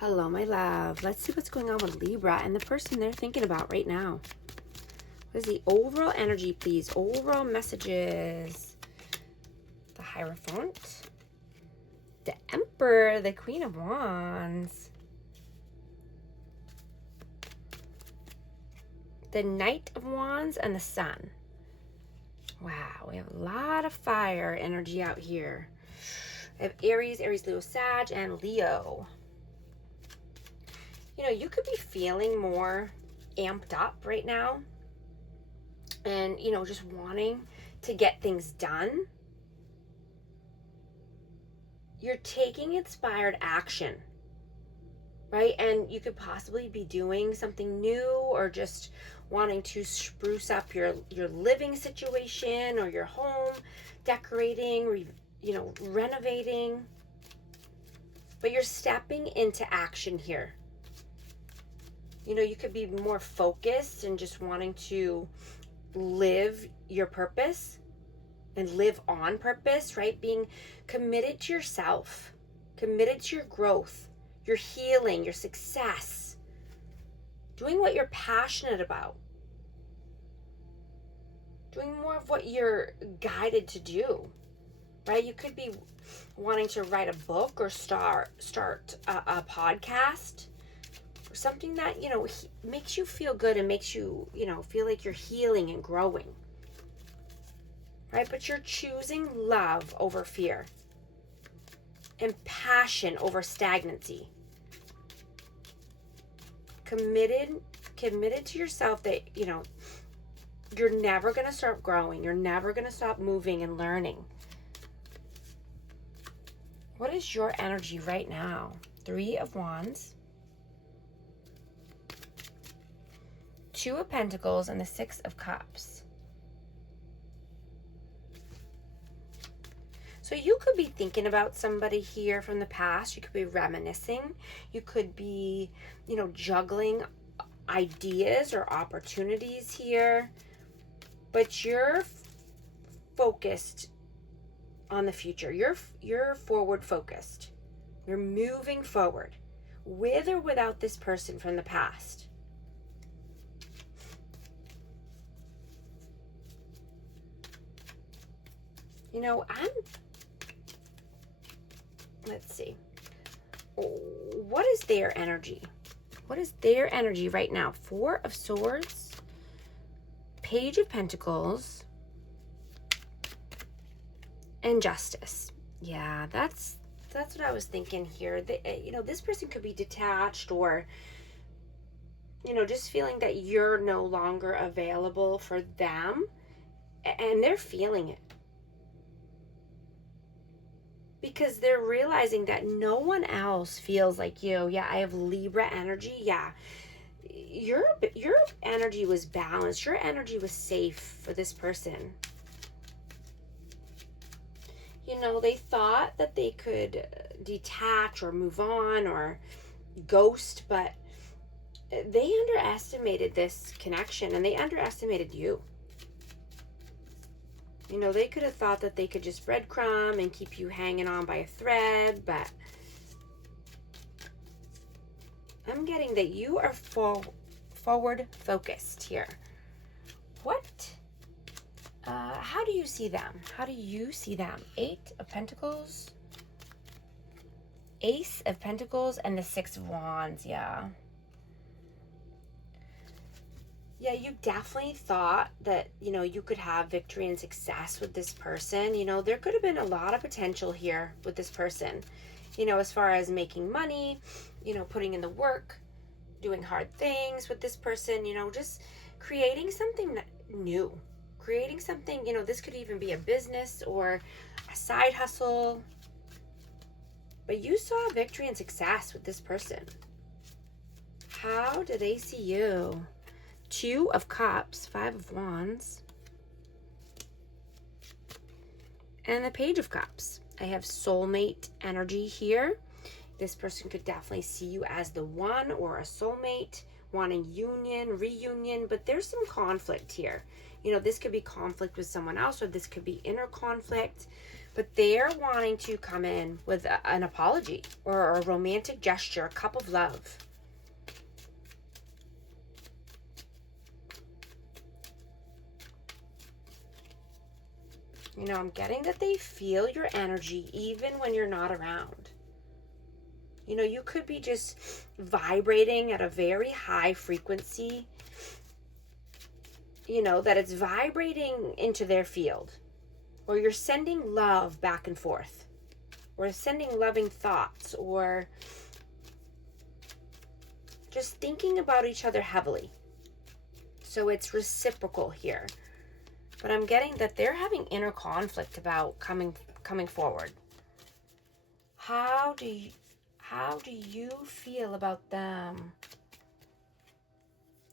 Hello, my love. Let's see what's going on with Libra and the person they're thinking about right now. What is the overall energy, please? Overall messages. The Hierophant. The Emperor. The Queen of Wands. The Knight of Wands and the Sun. Wow, we have a lot of fire energy out here. I have Aries, Leo, Sag, and Leo. You know, you could be feeling more amped up right now and, you know, just wanting to get things done. You're taking inspired action, right? And you could possibly be doing something new or just wanting to spruce up your living situation or your home, decorating, renovating. But you're stepping into action here. You know, you could be more focused and just wanting to live your purpose and live on purpose, right? Being committed to yourself, committed to your growth, your healing, your success, doing what you're passionate about, doing more of what you're guided to do, right? You could be wanting to write a book or start a podcast. Something that, you know, makes you feel good and makes you, you know, feel like you're healing and growing. Right? But you're choosing love over fear and passion over stagnancy. Committed to yourself that, you know, you're never going to stop growing. You're never going to stop moving and learning. What is your energy right now? 3 of Wands. 2 of Pentacles and the 6 of Cups. So you could be thinking about somebody here from the past. You could be reminiscing. You could be, you know, juggling ideas or opportunities here. But you're focused on the future. You're forward focused. You're moving forward with or without this person from the past. You know, let's see. What is their energy? What is their energy right now? 4 of Swords, Page of Pentacles, and Justice. Yeah, that's what I was thinking here. You know, this person could be detached or, you know, just feeling that you're no longer available for them, and they're feeling it. Because they're realizing that no one else feels like you. Yeah, I have Libra energy. Yeah, your energy was balanced. Your energy was safe for this person. You know, they thought that they could detach or move on or ghost, but they underestimated this connection and they underestimated you. You know, they could have thought that they could just breadcrumb and keep you hanging on by a thread, but I'm getting that you are forward focused here. How do you see them? How do you see them? 8 of Pentacles, Ace of Pentacles, and the 6 of Wands. Yeah, you definitely thought that, you know, you could have victory and success with this person. You know, there could have been a lot of potential here with this person, you know, as far as making money, you know, putting in the work, doing hard things with this person, you know, just creating something new, creating something, you know, this could even be a business or a side hustle. But you saw victory and success with this person. How do they see you? 2 of Cups, 5 of Wands, and the Page of Cups. I have soulmate energy here. This person could definitely see you as the one or a soulmate, wanting union, reunion, but there's some conflict here. You know, this could be conflict with someone else, or this could be inner conflict But they're wanting to come in with an apology or a romantic gesture, a cup of love. You know, I'm getting that they feel your energy even when you're not around. You know, you could be just vibrating at a very high frequency, you know, that it's vibrating into their field. Or you're sending love back and forth. Or sending loving thoughts. Or just thinking about each other heavily. So it's reciprocal here. But I'm getting that they're having inner conflict about coming forward. How do you feel about them?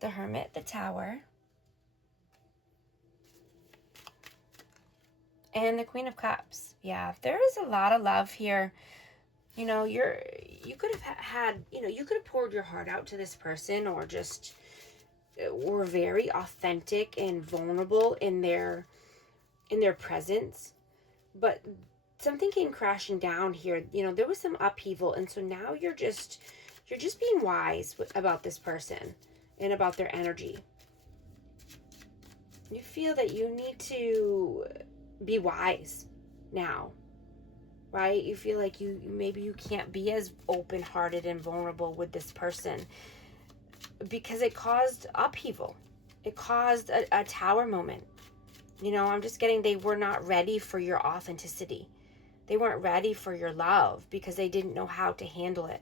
The Hermit, the Tower, and the Queen of Cups. Yeah, there is a lot of love here. You know, you could have had, you know, you could have poured your heart out to this person, or just were very authentic and vulnerable in their presence. But something came crashing down here. You know, there was some upheaval, and so now you're just being wise about this person and about their energy. You feel that you need to be wise now, right? You feel like maybe you can't be as open-hearted and vulnerable with this person because it caused upheaval. It caused a tower moment. You know, I'm just getting they were not ready for your authenticity. They weren't ready for your love because they didn't know how to handle it.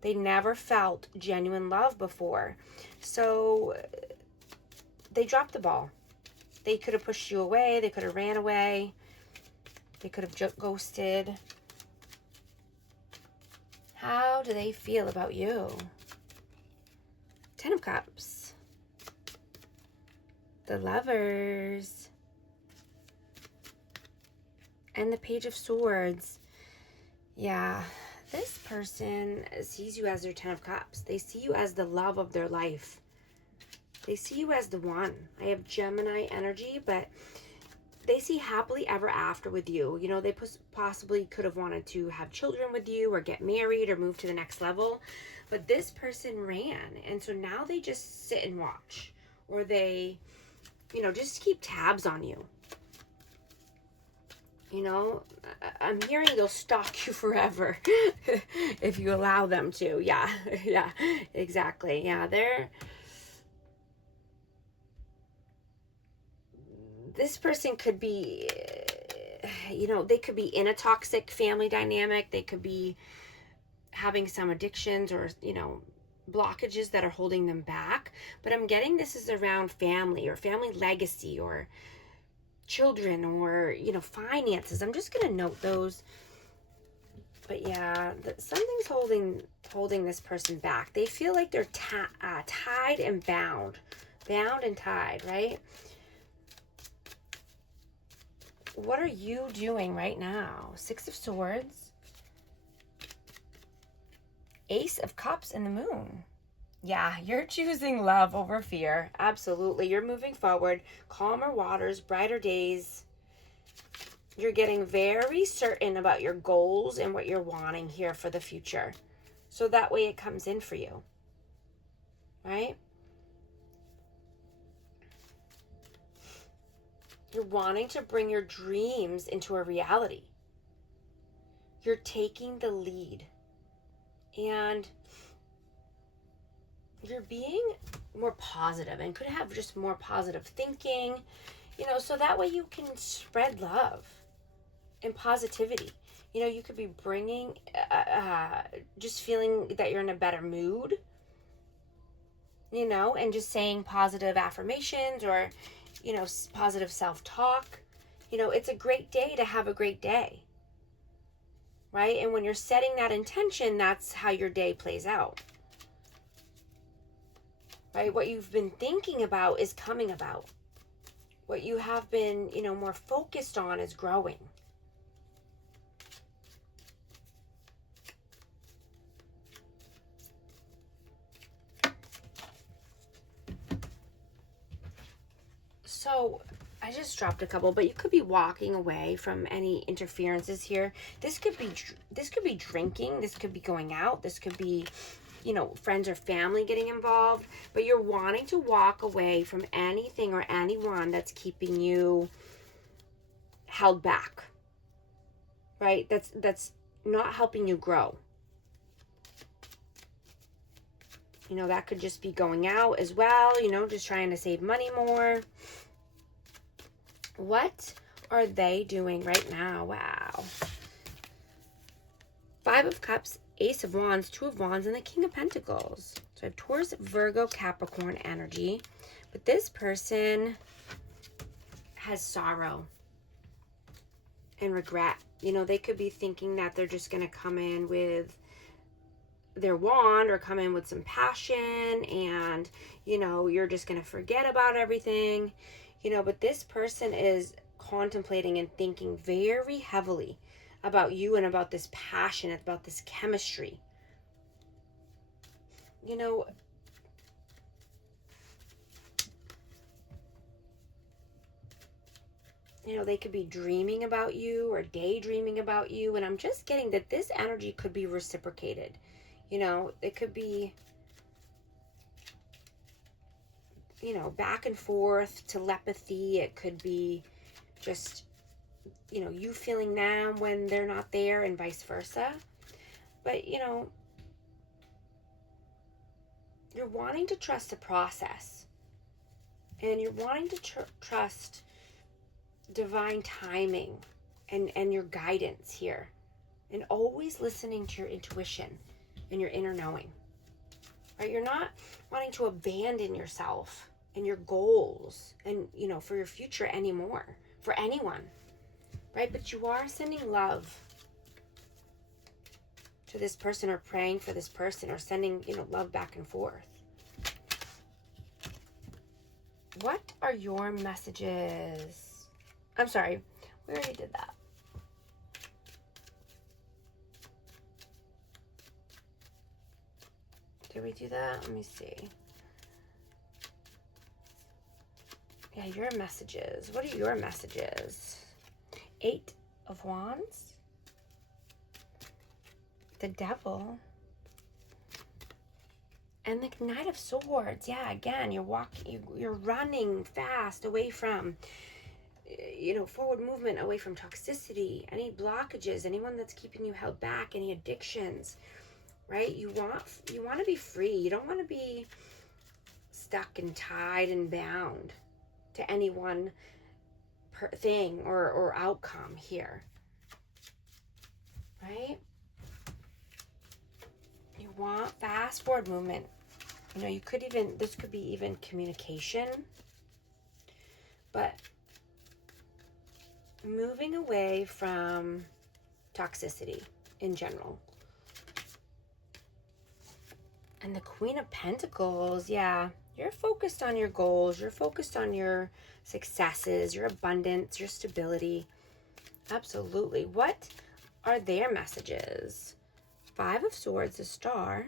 They never felt genuine love before. So they dropped the ball. They could have pushed you away. They could have ran away. They could have ghosted. How do they feel about you? Ten of Cups. The Lovers. And the Page of Swords. Yeah, this person sees you as their Ten of Cups. They see you as the love of their life. They see you as the one. I have Gemini energy, but they see happily ever after with you. You know, they possibly could have wanted to have children with you or get married or move to the next level. But this person ran. And so now they just sit and watch. Or they, you know, just keep tabs on you. You know, I'm hearing they'll stalk you forever if you allow them to. Yeah, yeah, exactly. Yeah, this person could be, you know, they could be in a toxic family dynamic. They could be having some addictions or, you know, blockages that are holding them back. But I'm getting this is around family or family legacy or children or, you know, finances. I'm just going to note those. But yeah, something's holding this person back. They feel like they're tied and bound and tied, right? What are you doing right now? Six of Swords, Ace of Cups, and the Moon. Yeah, you're choosing love over fear. Absolutely. You're moving forward. Calmer waters, brighter days. You're getting very certain about your goals and what you're wanting here for the future. So that way it comes in for you. Right? You're wanting to bring your dreams into a reality. You're taking the lead. And you're being more positive and could have just more positive thinking, you know, so that way you can spread love and positivity. You know, you could be bringing, just feeling that you're in a better mood, you know, and just saying positive affirmations or, you know, positive self-talk. You know, it's a great day to have a great day, right? And when you're setting that intention, that's how your day plays out. Right? What you've been thinking about is coming about. What you have been, you know, more focused on is growing. So I just dropped a couple, but you could be walking away from any interferences here. This could be drinking, this could be going out, this could be, you know, friends or family getting involved, but you're wanting to walk away from anything or anyone that's keeping you held back. Right? That's not helping you grow. You know, that could just be going out as well, you know, just trying to save money more. What are they doing right now? Wow. 5 of Cups, Ace of Wands, 2 of Wands, and the King of Pentacles. So I have Taurus, Virgo, Capricorn energy. But this person has sorrow and regret. You know, they could be thinking that they're just going to come in with their wand or come in with some passion and, you know, you're just going to forget about everything. You know, but this person is contemplating and thinking very heavily about you and about this passion, about this chemistry. You know, they could be dreaming about you or daydreaming about you. And I'm just getting that this energy could be reciprocated. You know, it could be, you know, back and forth, telepathy. It could be just, you know, you feeling them when they're not there and vice versa. But, you know, you're wanting to trust the process. And you're wanting to trust divine timing and your guidance here. And always listening to your intuition and your inner knowing. Right? You're not wanting to abandon yourself and your goals and, you know, for your future anymore. For anyone. Right? But you are sending love to this person or praying for this person or sending, you know, love back and forth. What are your messages? I'm sorry, we already did that. Did we do that? Let me see. Yeah, your messages. What are your messages? 8 of Wands. The Devil. And the Knight of Swords. Yeah, again, you're running fast away from, you know, forward movement, away from toxicity, any blockages, anyone that's keeping you held back, any addictions, right? You want to be free. You don't want to be stuck and tied and bound to any one thing or outcome here, right? You want fast forward movement. You know, this could be even communication, but moving away from toxicity in general. And the Queen of Pentacles, yeah, you're focused on your goals. You're focused on your successes, your abundance, your stability. Absolutely. What are their messages? 5 of Swords, the Star.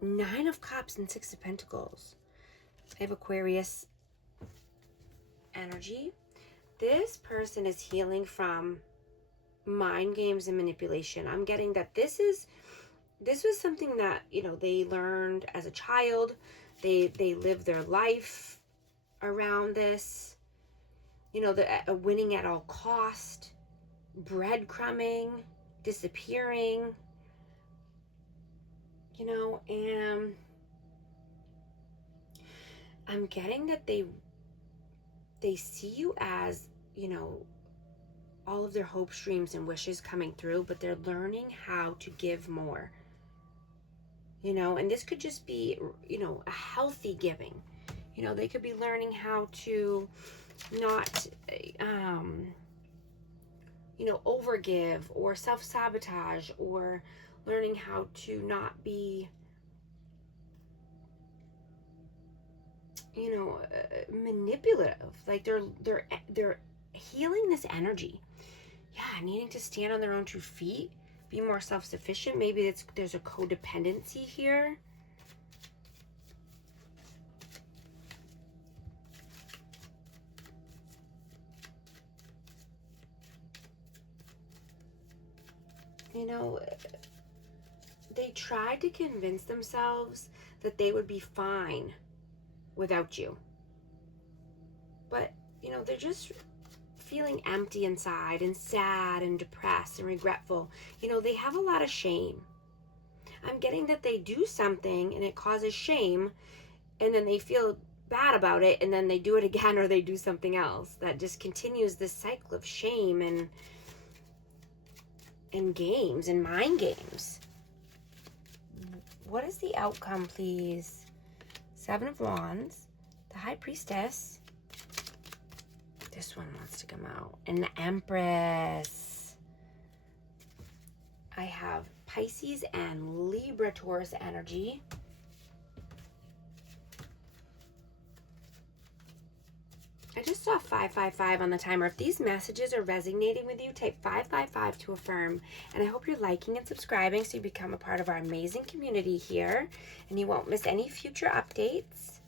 9 of Cups and 6 of Pentacles. I have Aquarius energy. This person is healing from mind games and manipulation. I'm getting that this was something that, you know, they learned as a child. They lived their life around this. You know, the winning at all cost, breadcrumbing, disappearing. You know, and I'm getting that they see you as, you know, all of their hopes, dreams, and wishes coming through, but they're learning how to give more. You know, and this could just be, you know, a healthy giving. You know, they could be learning how to not, you know, overgive or self-sabotage, or learning how to not be, you know, manipulative. Like they're healing this energy. Yeah, needing to stand on their own 2 feet, be more self-sufficient. Maybe there's a codependency here. You know, they tried to convince themselves that they would be fine without you. But, you know, they're just feeling empty inside and sad and depressed and regretful. You know, they have a lot of shame. I'm getting that they do something and it causes shame, and then they feel bad about it, and then they do it again, or they do something else. That just continues this cycle of shame and games and mind games. What is the outcome, please? Seven of Wands, the High Priestess. This one wants to come out. And the Empress. I have Pisces and Libra Taurus energy. I just saw 555 on the timer. If these messages are resonating with you, type 555 to affirm. And I hope you're liking and subscribing so you become a part of our amazing community here and you won't miss any future updates.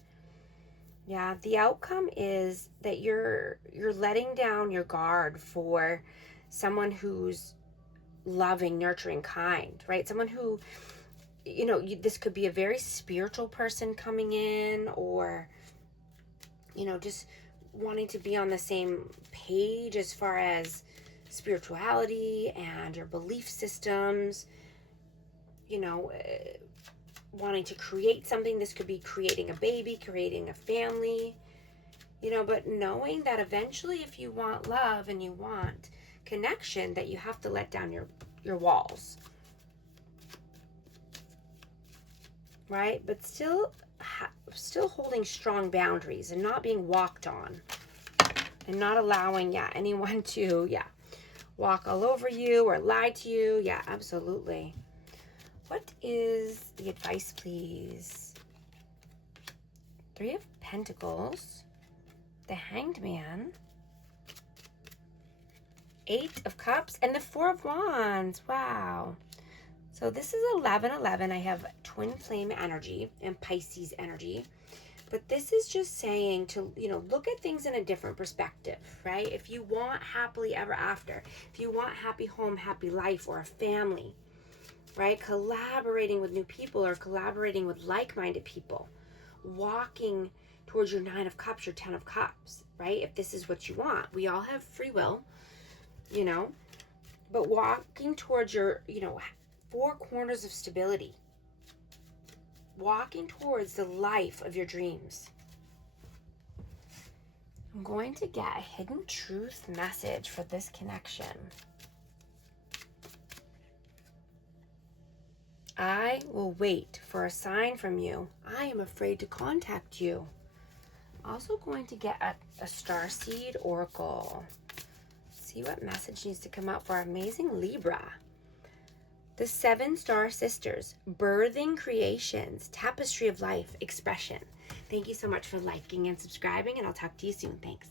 Yeah, the outcome is that you're letting down your guard for someone who's loving, nurturing, kind, right? Someone who, you know, this could be a very spiritual person coming in, or, you know, just wanting to be on the same page as far as spirituality and your belief systems, you know, wanting to create something. This could be creating a baby, creating a family, you know, but knowing that eventually if you want love and you want connection, that you have to let down your walls, right? But still holding strong boundaries and not being walked on, and not allowing anyone to walk all over you or lie to you. Yeah, absolutely. What is the advice, please? Three of Pentacles, the Hanged Man, Eight of Cups, and the Four of Wands. Wow. So this is 11-11. I have twin flame energy and Pisces energy. But this is just saying to, you know, look at things in a different perspective, right? If you want happily ever after, if you want happy home, happy life, or a family, right? Collaborating with new people or collaborating with like-minded people, walking towards your Nine of Cups, your Ten of Cups, right? If this is what you want. We all have free will, you know, but walking towards your, you know, four corners of stability, walking towards the life of your dreams. I'm going to get a hidden truth message for this connection. I will wait for a sign from you. I am afraid to contact you. Also going to get a starseed oracle. See what message needs to come out for our amazing Libra. The 7 star sisters, birthing creations, tapestry of life, expression. Thank you so much for liking and subscribing, and I'll talk to you soon. Thanks.